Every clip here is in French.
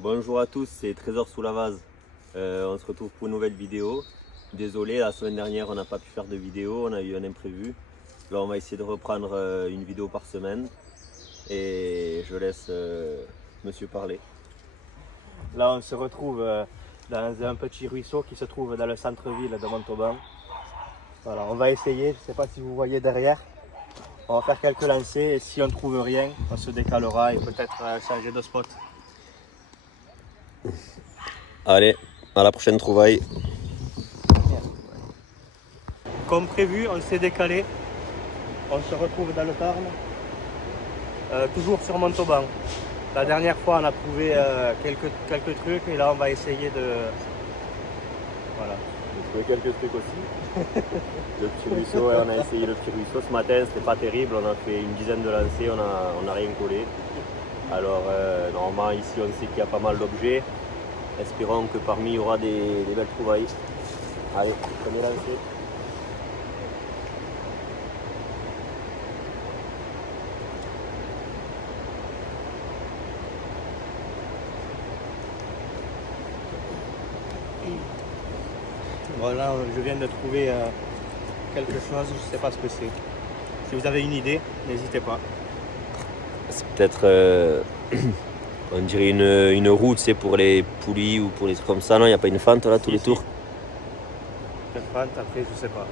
Bonjour à tous, c'est Trésor sous la vase. On se retrouve pour une nouvelle vidéo. Désolé, la semaine dernière on n'a pas pu faire de vidéo, on a eu un imprévu. Là on va essayer de reprendre une vidéo par semaine. Et je laisse monsieur parler. Là, on se retrouve dans un petit ruisseau qui se trouve dans le centre-ville de Montauban. Voilà, on va essayer, je ne sais pas si vous voyez derrière. On va faire quelques lancers et si on ne trouve rien, on se décalera et peut-être changer de spot. Allez, à la prochaine trouvaille. Comme prévu, on s'est décalé. On se retrouve dans le Tarn, toujours sur Montauban. La dernière fois, on a trouvé quelques trucs et là, on va essayer de... Voilà. J'ai trouvé quelques trucs aussi. Le petit ruisseau, on a essayé le petit ruisseau ce matin, c'était pas terrible. On a fait une dizaine de lancers, on n'a rien collé. Alors normalement ici on sait qu'il y a pas mal d'objets. Espérons que parmi il y aura des belles trouvailles. Allez, premier lancer. Voilà, je viens de trouver quelque chose, je ne sais pas ce que c'est. Si vous avez une idée, n'hésitez pas. C'est peut-être, on dirait une roue, tu sais, pour les poulies ou pour les trucs comme ça. Non, il n'y a pas une fente là tous les tours. Une fente, après, je sais pas.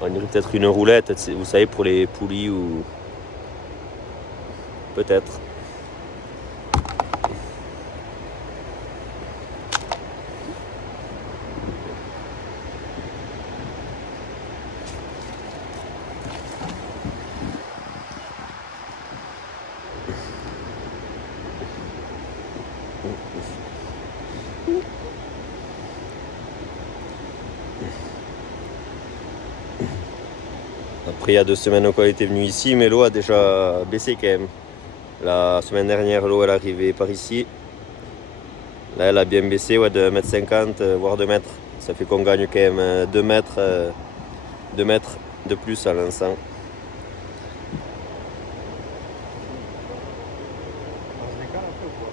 On dirait peut-être une roulette, vous savez, pour les poulies ou... Peut-être. Après, il y a 2 semaines qu'on était venu ici, mais l'eau a déjà baissé quand même. La semaine dernière, l'eau elle arrivait par ici. Là, elle a bien baissé, ouais, de 1,50 m, voire 2 mètres. Ça fait qu'on gagne quand même 2 mètres, 2 mètres de plus à l'instant. On se décale un peu ou quoi?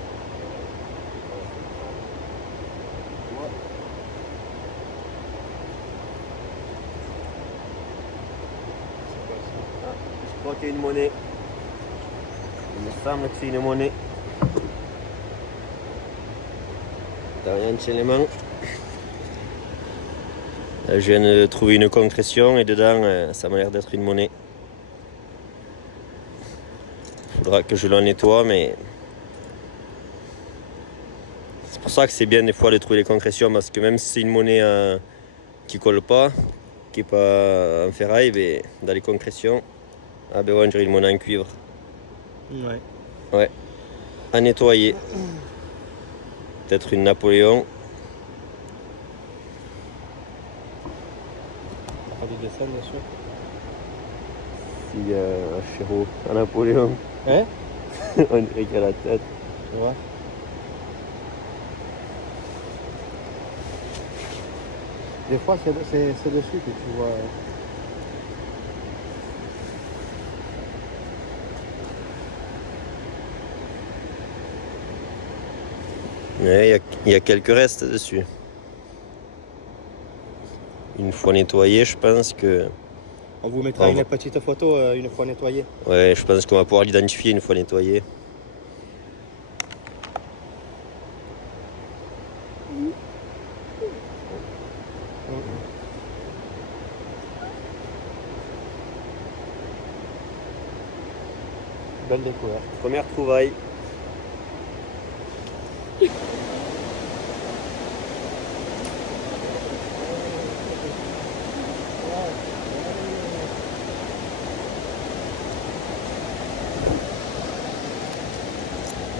Je crois qu'il y a une monnaie. Il me semble que c'est une monnaie. T'as rien chez les mains. Je viens de trouver une concrétion et dedans, ça m'a l'air d'être une monnaie. Faudra que je la nettoie, mais c'est pour ça que c'est bien des fois de trouver les concrétions, parce que même si c'est une monnaie qui colle pas, qui n'est pas en ferraille, ben, dans les concrétions, ah ben ouais, on dirait une monnaie en cuivre. Ouais. Ouais, à nettoyer. Peut-être une Napoléon. Pas de dessin, bien sûr. S'il y a un chéreau, un Napoléon, Hein? on dirait qu'il a la tête. Tu vois? Des fois, c'est dessus que tu vois. Ouais, il y a quelques restes dessus. Une fois nettoyé, je pense que... On vous mettra une petite photo une fois nettoyée. Ouais, je pense qu'on va pouvoir l'identifier une fois nettoyé. Belle découverte. Première trouvaille.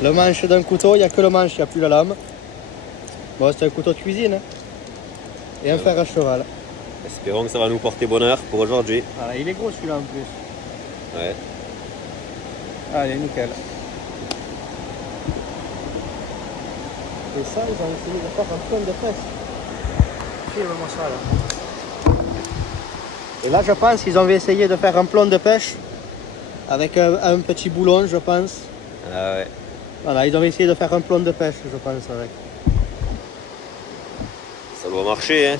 Le manche d'un couteau, il n'y a que le manche, il n'y a plus la lame. Bon, c'est un couteau de cuisine. Hein. Et un fer à cheval. Espérons que ça va nous porter bonheur pour aujourd'hui. Voilà, il est gros celui-là en plus. Ouais. Allez, nickel. Et ça, ils ont essayé de faire un plomb de pêche. Filme-moi ça là. Et là, je pense qu'ils ont essayé de faire un plomb de pêche avec un petit boulon, je pense. Ah ouais. Voilà, ils ont essayé de faire un plomb de pêche, je pense, avec. Ça doit marcher, hein.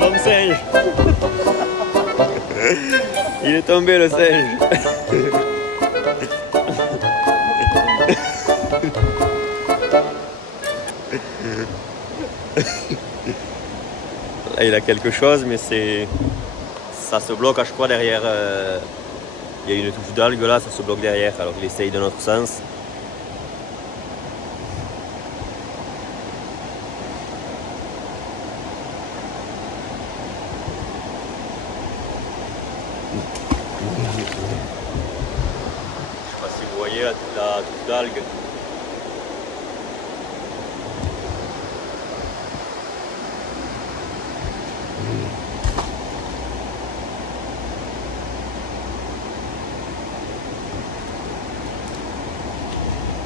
L'homme singe. Il est tombé le singe. Là, il a quelque chose, mais ça se bloque à chaque fois derrière. Il y a une touche d'algue là, ça se bloque derrière. Alors il essaye de notre sens. Je sais pas si vous voyez la touche d'algue.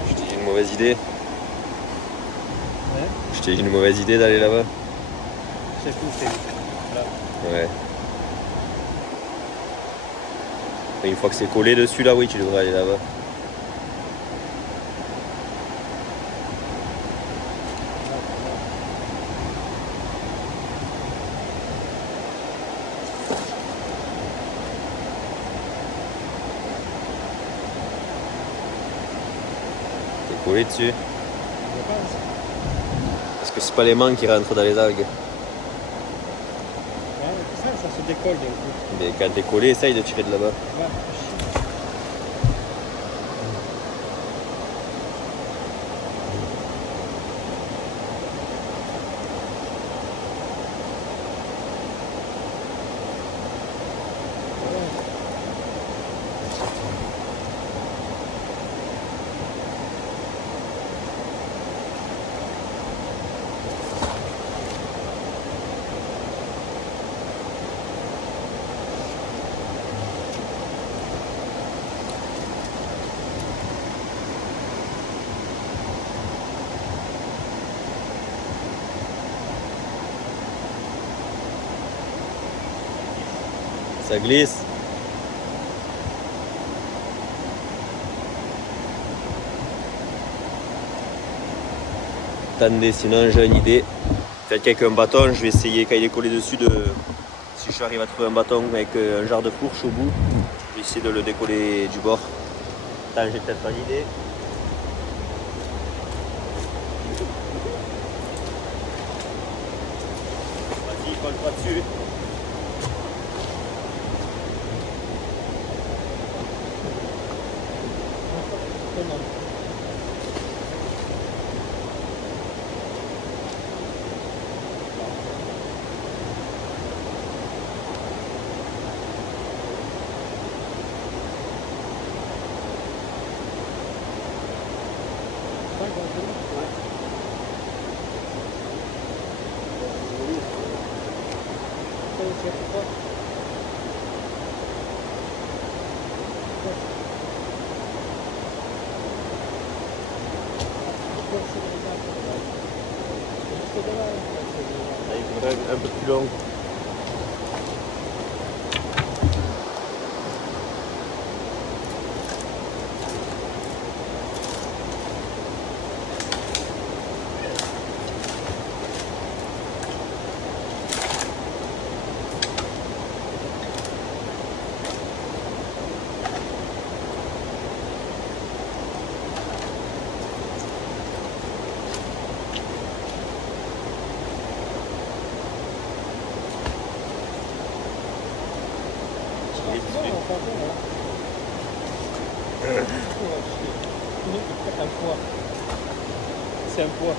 Je t'ai dit une mauvaise idée. Ouais. Je t'ai dit une mauvaise idée d'aller là-bas. C'est tout, c'est là. Ouais. Une fois que c'est collé dessus là, oui, tu devrais aller là-bas. C'est collé dessus. Je pense. Parce que c'est pas les mains qui rentrent dans les algues. Ouais, ça se décolle d'un coup. Mais quand t'es collé, essaye de tirer de là-bas. Ouais. Ça glisse. Attendez, sinon j'ai une idée. Peut-être qu'avec un bâton, je vais essayer quand il est collé dessus de. Si j'arrive à trouver un bâton avec un genre de fourche au bout, je vais essayer de le décoller du bord. Attends, j'ai peut-être pas d'idée. Vas-y, colle pas dessus. Il faudrait un peu plus long. C'est un poids.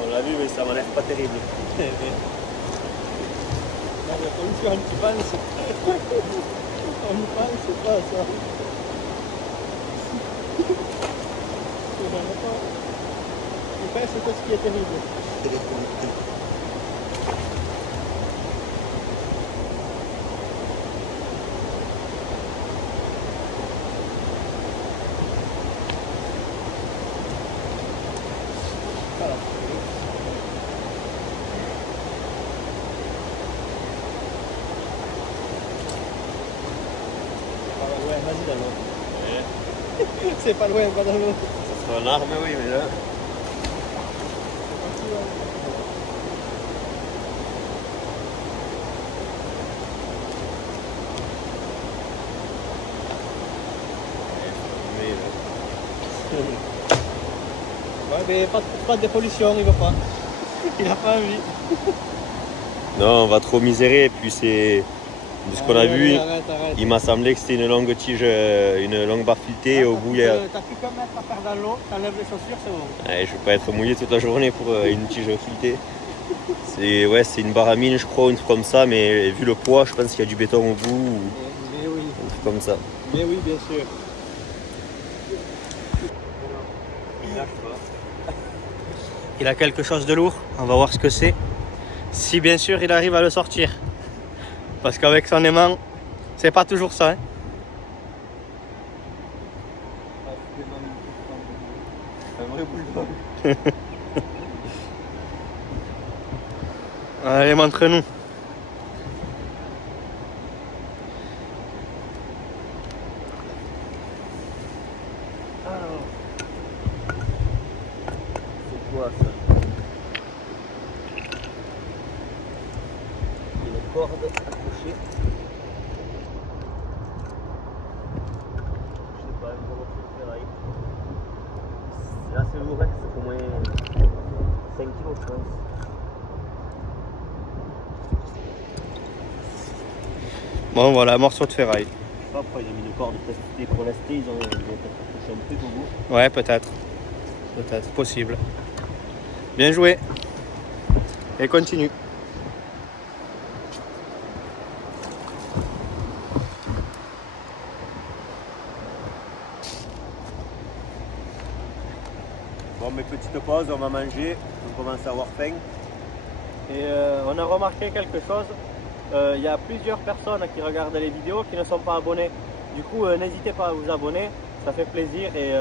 On l'a vu, mais ça m'a l'air pas terrible. On y pense. On y pense pas ça. Il pèse tout ce qui est terrible. Voilà. Ouais, vas-y dans l'eau. C'est pas loin, pas dans l'eau. Ça sera un arme, oui, mais là. Ouais, mais pas de pollution, il veut pas. Il a pas envie. Non, on va trop misérer. Et puis c'est. De ce qu'on a vu, Arrête. il m'a semblé que c'était une longue tige, une longue barre filetée. Au bout, il y a. T'as plus qu'à mettre à faire dans l'eau, t'enlèves les chaussures, c'est bon. Ouais, je vais pas être mouillé toute la journée pour une tige filetée. C'est une barre à mine, je crois, ou une truc comme ça, mais vu le poids, je pense qu'il y a du béton au bout ou Mais oui. un truc comme ça. Mais oui, bien sûr. Il a quelque chose de lourd, on va voir ce que c'est. Si bien sûr il arrive à le sortir. Parce qu'avec son aimant, c'est pas toujours ça. Hein. Un vrai bulldog. Allez, montre-nous. C'est quoi ça? Une corde accrochée. Je sais pas, une morceau de ferraille. Là c'est lourd, hein, c'est au moins 5 kilos je pense. Bon voilà, morceau de ferraille. Je sais pas pourquoi ils ont mis une corde, peut-être que c'était pour rester, ils ont peut-être accroché un truc au bout. Ouais, peut-être. Peut-être, possible. Bien joué. Et continue. Bon, mais petite pause, on va manger, on commence à avoir faim. Et on a remarqué quelque chose. Il y a plusieurs personnes qui regardent les vidéos qui ne sont pas abonnées. Du coup, n'hésitez pas à vous abonner, ça fait plaisir et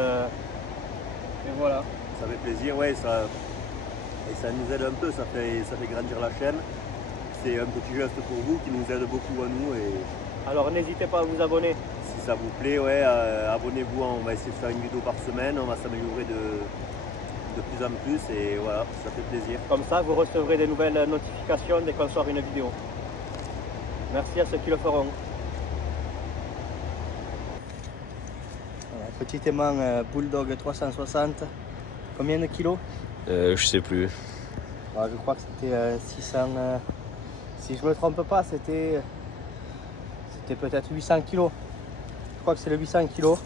voilà. Ça fait plaisir, ouais, et ça nous aide un peu, ça fait grandir la chaîne. C'est un petit geste pour vous qui nous aide beaucoup à nous. Et Alors n'hésitez pas à vous abonner. si ça vous plaît, ouais, abonnez-vous, on va essayer de faire une vidéo par semaine, on va s'améliorer de plus en plus et voilà, ça fait plaisir. Comme ça, vous recevrez des nouvelles notifications dès qu'on sort une vidéo. Merci à ceux qui le feront. Voilà, petit aimant Bulldog 360. Combien de kilos? Je sais plus. Je crois que c'était 600. Si je me trompe pas, c'était peut-être 800 kilos. Je crois que c'est le 800 kilos.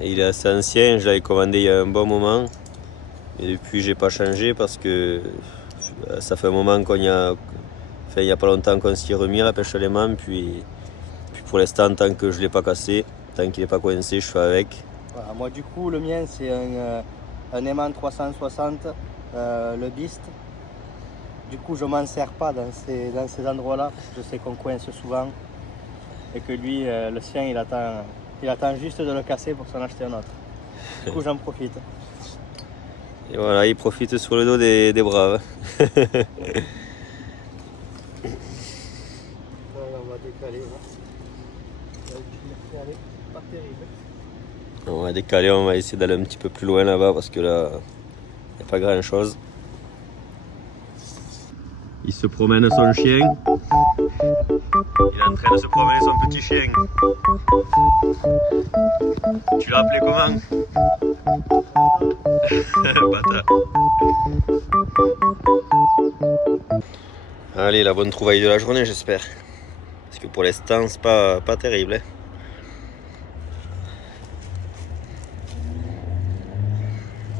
Et il est assez ancien, je l'avais commandé il y a un bon moment. Et depuis, j'ai pas changé parce que ça fait un moment il y a pas longtemps qu'on s'y est remis à la pêche à l'aimant. Puis pour l'instant, tant que je l'ai pas cassé, tant qu'il n'est pas coincé, je fais avec. Voilà, moi du coup, le mien c'est un aimant 360, le Beast. Du coup, je m'en sers pas dans ces endroits-là parce que je sais qu'on coince souvent et que lui, le sien, il attend juste de le casser pour s'en acheter un autre. Du coup, j'en profite. Et voilà, il profite sur le dos des braves. Voilà, on va décaler là. Allez, pas terrible. On va décaler, on va essayer d'aller un petit peu plus loin là-bas parce que là, il n'y a pas grand-chose. Il se promène son chien. Il est en train de se promener son petit chien. Tu l'as appelé comment? Bâtard. Allez, la bonne trouvaille de la journée, j'espère. Parce que pour l'instant, c'est pas terrible. Hein.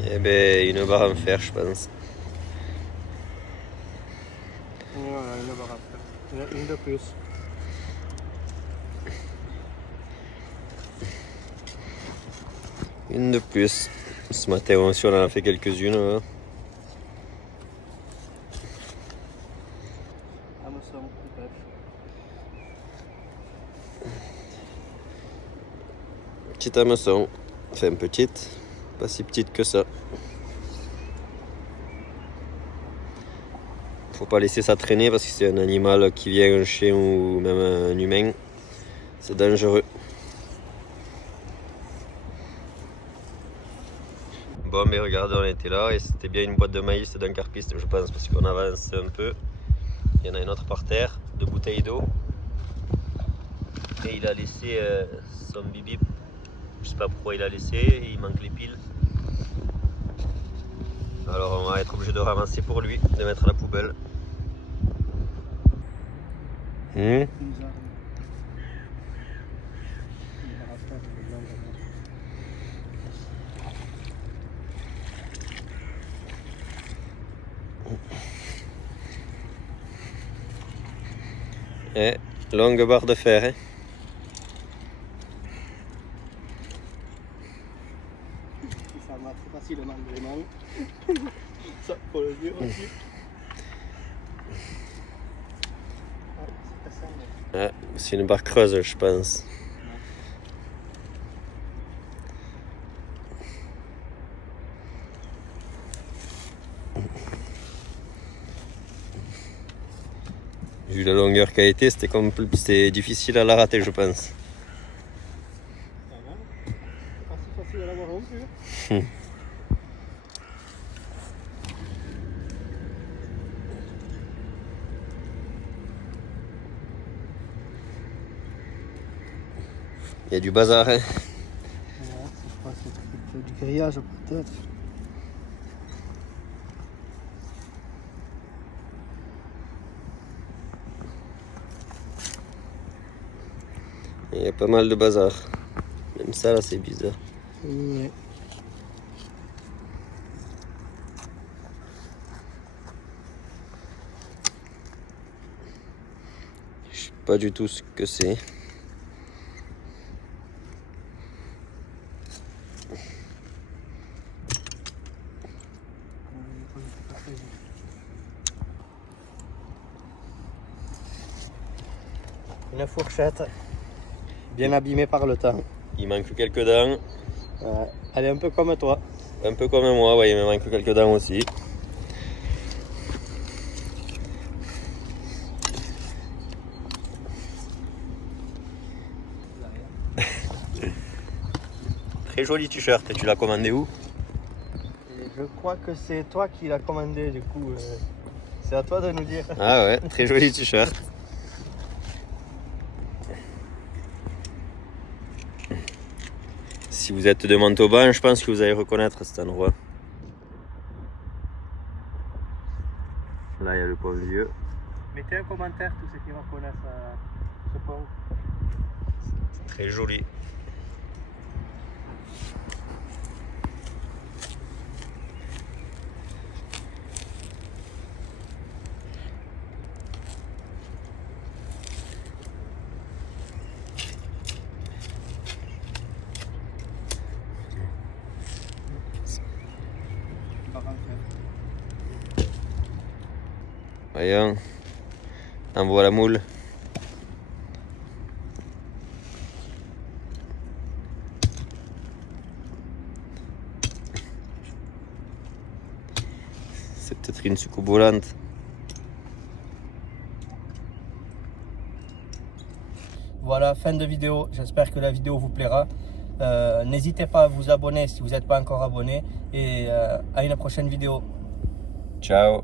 Eh ben, une barre en fer, je pense. Voilà, une barre à faire. Une de plus. Une de plus. Ce matin aussi on en a fait quelques-unes. Hein. Hameçon de pêche. Petite hameçon, enfin petite, pas si petite que ça. Faut pas laisser ça traîner parce que c'est un animal qui vient, un chien ou même un humain. C'est dangereux. Bon mais regardez, on était là et c'était bien une boîte de maïs d'un carpiste je pense parce qu'on avance un peu. Il y en a une autre par terre, de bouteilles d'eau. Et il a laissé son bip-bip. Je sais pas pourquoi il a laissé, il manque les piles. Alors on va être obligé de ramasser pour lui, de mettre à la poubelle. Et longue barre de fer. Hein. Ça marche facilement vraiment. Ça faut le dire aussi. Ah, c'est une barre creuse je pense. Vu la longueur qu'a été, c'était difficile à la rater je pense. C'est pas si facile à l'avoir non plus. Il y a du bazar. Hein. Ouais, je pense que c'est du grillage peut-être. Il y a pas mal de bazar. Même ça là c'est bizarre. Ouais. Je sais pas du tout ce que c'est. Une fourchette bien abîmée par le temps. Il manque quelques dents. Elle est un peu comme toi. Un peu comme moi, ouais, il me manque quelques dents aussi. Très joli t-shirt, et tu l'as commandé où? Et je crois que c'est toi qui l'as commandé du coup. C'est à toi de nous dire. Ah ouais, très joli t-shirt. Si vous êtes de Montauban, je pense que vous allez reconnaître cet endroit. Là, il y a le pont Vieux. Mettez un commentaire tous ceux qui reconnaissent ce pont. Très joli. Voyons, envoie la moule. C'est peut-être une soucoupe volante. Voilà, fin de vidéo. J'espère que la vidéo vous plaira. N'hésitez pas à vous abonner si vous n'êtes pas encore abonné. Et à une prochaine vidéo. Ciao.